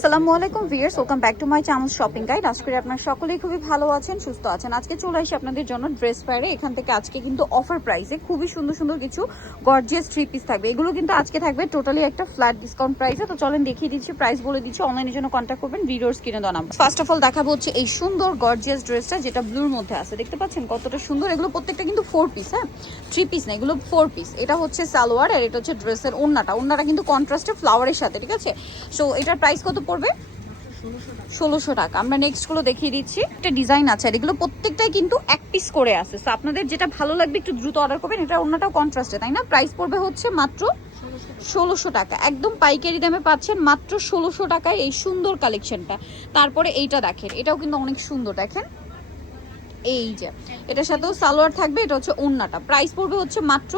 আসসালামু আলাইকুম viewers, welcome back to my channel shopping guide. আশা করি আপনারা সকলেই খুবই ভালো আছেন, সুস্থ আছেন। আজকে চলে আসি আপনাদের জন্য ড্রেস ফেয়ারে। এখান থেকে আজকে কিন্তু অফার প্রাইসে খুবই সুন্দর সুন্দর কিছু গর্জিয়াস থ্রি পিস থাকবে। এগুলো কিন্তু আজকে থাকবে টোটালি একটা ফ্ল্যাট ডিসকাউন্ট প্রাইসে। তো চলেন দেখিয়ে দিচ্ছি, প্রাইস বলে দিচ্ছি। অনলাইনের জন্য কন্ট্যাক্ট করবেন ভিডিওর স্ক্রিনে দেওয়া নাম্বার। ফার্স্ট অফ অল দেখাবো হচ্ছে এই সুন্দর গর্জিয়াস ড্রেসটা, যেটা ব্লুর মধ্যে আছে। দেখতে পাচ্ছেন কতটা সুন্দর। এগুলো প্রত্যেকটা কিন্তু 4 পিস, হ্যাঁ, 3 পিস না, এগুলো 4 পিস। এটা হচ্ছে সালোয়ার আর এটা হচ্ছে ড্রেসের ওড়নাটা কিন্তু কন্ট্রাস্টে ফ্লাওয়ারের সাথে, ঠিক আছে। সো এটার প্রাইস কত পড়বে? 1600 টাকা। আমরা নেক্সট গুলো দেখিয়ে দিচ্ছি। একটা ডিজাইন আছে আর এগুলো প্রত্যেকটাই কিন্তু এক পিস করে আছে। সো আপনাদের যেটা ভালো লাগবে একটু দ্রুত অর্ডার করবেন। এটা অন্যটাও কন্ট্রাস্টে, তাই না? প্রাইস পড়বে হচ্ছে মাত্র 1600 টাকা। একদম পাইকারি দামে পাচ্ছেন মাত্র 1600 টাকায় এই সুন্দর কালেকশনটা। তারপরে এইটা দেখেন, এটাও কিন্তু অনেক সুন্দর। দেখেন এই যে এটার সাথেও সালোয়ার থাকবে, এটা হচ্ছে ওড়নাটা। প্রাইস পড়বে হচ্ছে মাত্র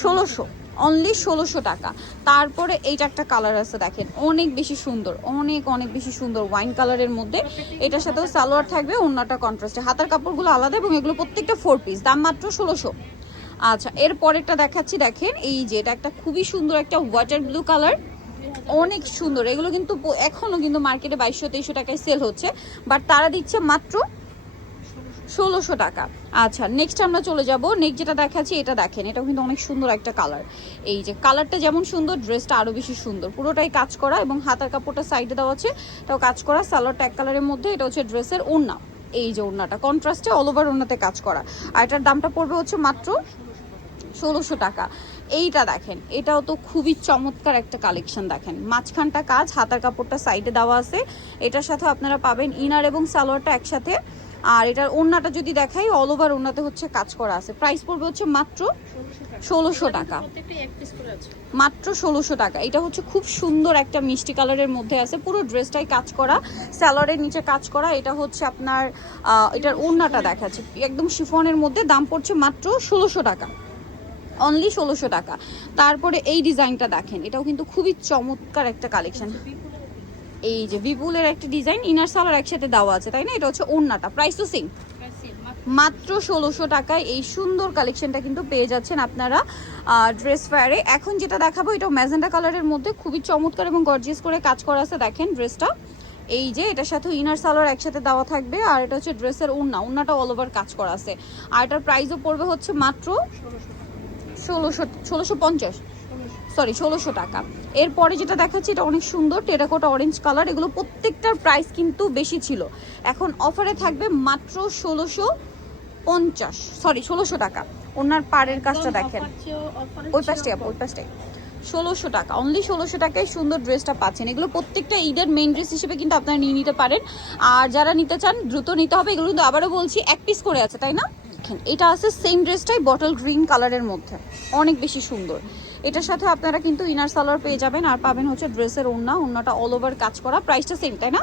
1600, অনলি 1600 টাকা। তারপরে এইটা একটা কালার আছে, দেখেন অনেক বেশি সুন্দর, অনেক অনেক বেশি সুন্দর ওয়াইন কালারের মধ্যে। এটার সাথেও সালোয়ার থাকবে, ওড়নাটা কন্ট্রাস্টে, হাতার কাপড়গুলো আলাদা এবং এগুলো প্রত্যেকটা 4 পিস। দাম মাত্র 1600। আচ্ছা, এর পরেরটা দেখাচ্ছি। দেখেন এই যে এটা একটা খুবই সুন্দর একটা ওয়াটার ব্লু কালার, অনেক সুন্দর। এগুলো কিন্তু এখনো কিন্তু মার্কেটে 2200-2300 টাকায় সেল হচ্ছে, বাট তারা দিচ্ছে মাত্র 1600 টাকা। আচ্ছা, নেক্সট আমরা চলে যাব। নেক্সট যেটা দেখাচ্ছি এটা দেখেন, এটাও কিন্তু অনেক সুন্দর একটা কালার। এই যে কালারটা যেমন সুন্দর, ড্রেসটা আরো বেশি সুন্দর। পুরোটাই কাজ করা এবং হাতার কাপড়টা সাইডে দেওয়া আছে, এটাও কাজ করা। সালোয়ারটা এক কালারের মধ্যে। এটা হচ্ছে ড্রেসের ওড়না। এই যে ওড়নাটা কন্ট্রাস্টে অল ওভার ওড়নাতে কাজ করা। আর এটার দামটা পড়বে হচ্ছে মাত্র 1600 টাকা। এইটা দেখেন, এটাও তো খুবই চমৎকার একটা কালেকশন। দেখেন মাঝখানটা কাজ, হাতার কাপড়টা সাইডে দেওয়া আছে। এটার সাথে আপনারা পাবেন ইনার এবং সালোয়ারটা একসাথে। আর এটার ওড়নাটা যদি দেখাই, অল ওভার ওড়নাতে হচ্ছে কাজ করা আছে। প্রাইস পড়বে হচ্ছে মাত্র 1600 টাকা, মাত্র 1600 টাকা। এটা হচ্ছে খুব সুন্দর একটা মিষ্টি কালারের মধ্যে আছে, পুরো ড্রেসটাই কাজ করা, সালোয়ারের নিচে কাজ করা। এটা হচ্ছে আপনার এটার ওড়নাটা দেখাচ্ছে একদম শিফনের মধ্যে। দাম পড়ছে মাত্র 1600 টাকা, অনলি 1600 টাকা। তারপরে এই ডিজাইনটা দেখেন, এটাও কিন্তু খুবই চমৎকার একটা কালেকশন। এই যে বিপুলের একটা ডিজাইন, ইনার সালোয়ার একসাথে দেওয়া আছে, তাই না? এটা হচ্ছে ওড়নাটা। প্রাইস তো সেম, মাত্র 1600 টাকায় এই সুন্দর কালেকশনটা কিন্তু পেয়ে যাচ্ছেন আপনারা ড্রেস ফেয়ারে। এখন যেটা দেখাবো, এটা ম্যাজেন্ডা কালারের মধ্যে খুবই চমৎকার এবং গর্জিয়াস করে কাজ করা আছে। দেখেন ড্রেসটা, এই যে এটার সাথে ইনার সালোয়ার একসাথে দেওয়া থাকবে। আর এটা হচ্ছে ড্রেসের ওড়নাটা অল ওভার কাজ করা আছে। আর এটার প্রাইসও পড়বে হচ্ছে মাত্র 1600 টাকা। এরপরে যেটা দেখাচ্ছি, এটা অনেক সুন্দর টেরাকোটা অরেঞ্জ কালার। এগুলো প্রত্যেকটার প্রাইস কিন্তু বেশি ছিল, এখন অফারে থাকবে মাত্র 1600 টাকা। ওনার পাড়ের কাজটা দেখেন, ওই পাশটাই 1600 টাকা, অনলি 1600 টাকায় সুন্দর ড্রেসটা পাচ্ছেন। এগুলো প্রত্যেকটা ঈদের মেইন ড্রেস হিসেবে কিন্তু আপনারা নিয়ে নিতে পারেন। আর যারা নিতে চান দ্রুত নিতে হবে। এগুলো কিন্তু আবারও বলছি এক পিস করে আছে, তাই না? এটা আছে সেম ড্রেসটাই বটল গ্রিন কালারের মধ্যে, অনেক বেশি সুন্দর। এটার সাথে আপনারা কিন্তু ইনার সালোয়ার পেয়ে যাবেন আর পাবেন হচ্ছে ড্রেসের ওড়নাটা অল ওভার কাজ করা। প্রাইসটা সেম, তাই না?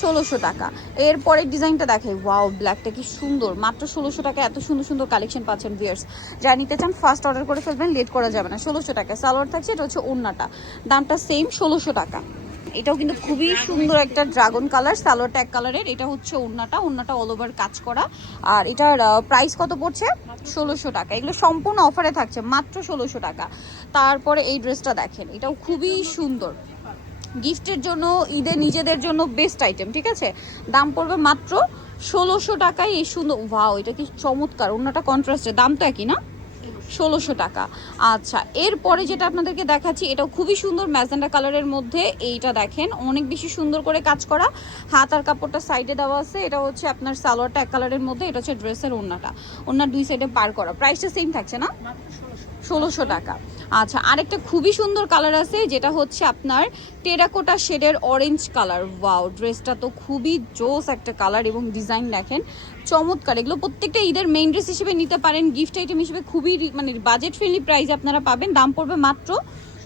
1600 টাকা। এরপরের ডিজাইনটা দেখে, ওয়াও, ব্ল্যাকটা কি সুন্দর। মাত্র 1600 টাকা এত সুন্দর সুন্দর কালেকশন পাচ্ছেন ভিউয়ার্স। যা নিতে চান ফার্স্ট অর্ডার করে ফেলবেন, লেট করা যাবে না। 1600 টাকা সালোয়ার থাকছে, এটা হচ্ছে ওড়নাটা, দামটা সেম 1600 টাকা। এটাও কিন্তু খুবই সুন্দর একটা ড্রাগন কালার, সালোয়ারটা এক কালারের। এটা হচ্ছে ওড়নাটা অল ওভার কাজ করা। আর এটার প্রাইস কত পড়ছে? 1600 টাকা। এগুলো সম্পূর্ণ অফারে থাকছে, মাত্র 1600 টাকা। তারপরে এই ড্রেসটা দেখেন, এটাও খুবই সুন্দর, গিফটের জন্য, ঈদে নিজেদের জন্য বেস্ট আইটেম, ঠিক আছে। দাম পড়বে মাত্র 1600 টাকায় এই সুন্দর। ওয়াও, এটা কি চমৎকার। ওড়নাটা কন্ট্রাস্টে, দাম তো একই না? 1600 টাকা। আচ্ছা, এরপরে যেটা আপনাদেরকে দেখাচ্ছি, এটাও খুবই সুন্দর ম্যাজেন্ডা কালারের মধ্যে। এইটা দেখেন অনেক বেশি সুন্দর করে কাজ করা, হাত আর কাপড়টা সাইডে দেওয়া আছে। এটা হচ্ছে আপনার সালোয়ারটা এক কালারের মধ্যে। এটা হচ্ছে ড্রেসের ওড়নার দুই সাইডে পার করা। প্রাইসটা সেম থাকছে না? 1600 টাকা। আচ্ছা, আরেকটা খুবই সুন্দর কালার আছে, যেটা হচ্ছে আপনার টেরাকোটা শেডের অরেঞ্জ কালার। ওয়াও, ড্রেসটা তো খুবই জোস একটা কালার এবং ডিজাইন দেখেন চমৎকার। এগুলো প্রত্যেকটা ঈদের মেইন ড্রেস হিসেবে নিতে পারেন, গিফট আইটেম হিসেবে খুবই মানে বাজেট ফ্রেন্ডলি প্রাইসে আপনারা পাবেন। দাম পড়বে মাত্র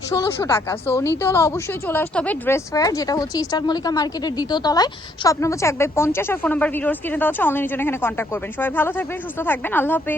1600 টাকা। সো নিতে হলে অবশ্যই চলে আসতে হবে ড্রেস ফেয়ার, যেটা হচ্ছে ইস্টার মল্লিকা মার্কেটের দ্বিতীয় তলায়, শপ নম্বর হচ্ছে 1/50। আর ফোন নাম্বার ভিডিওস কিনে দেওয়া হচ্ছে। অনলাইনের জন্য এখানে কন্ট্যাক্ট করবেন। সবাই ভালো থাকবেন, সুস্থ থাকবেন, আল্লাহ হাফেজ।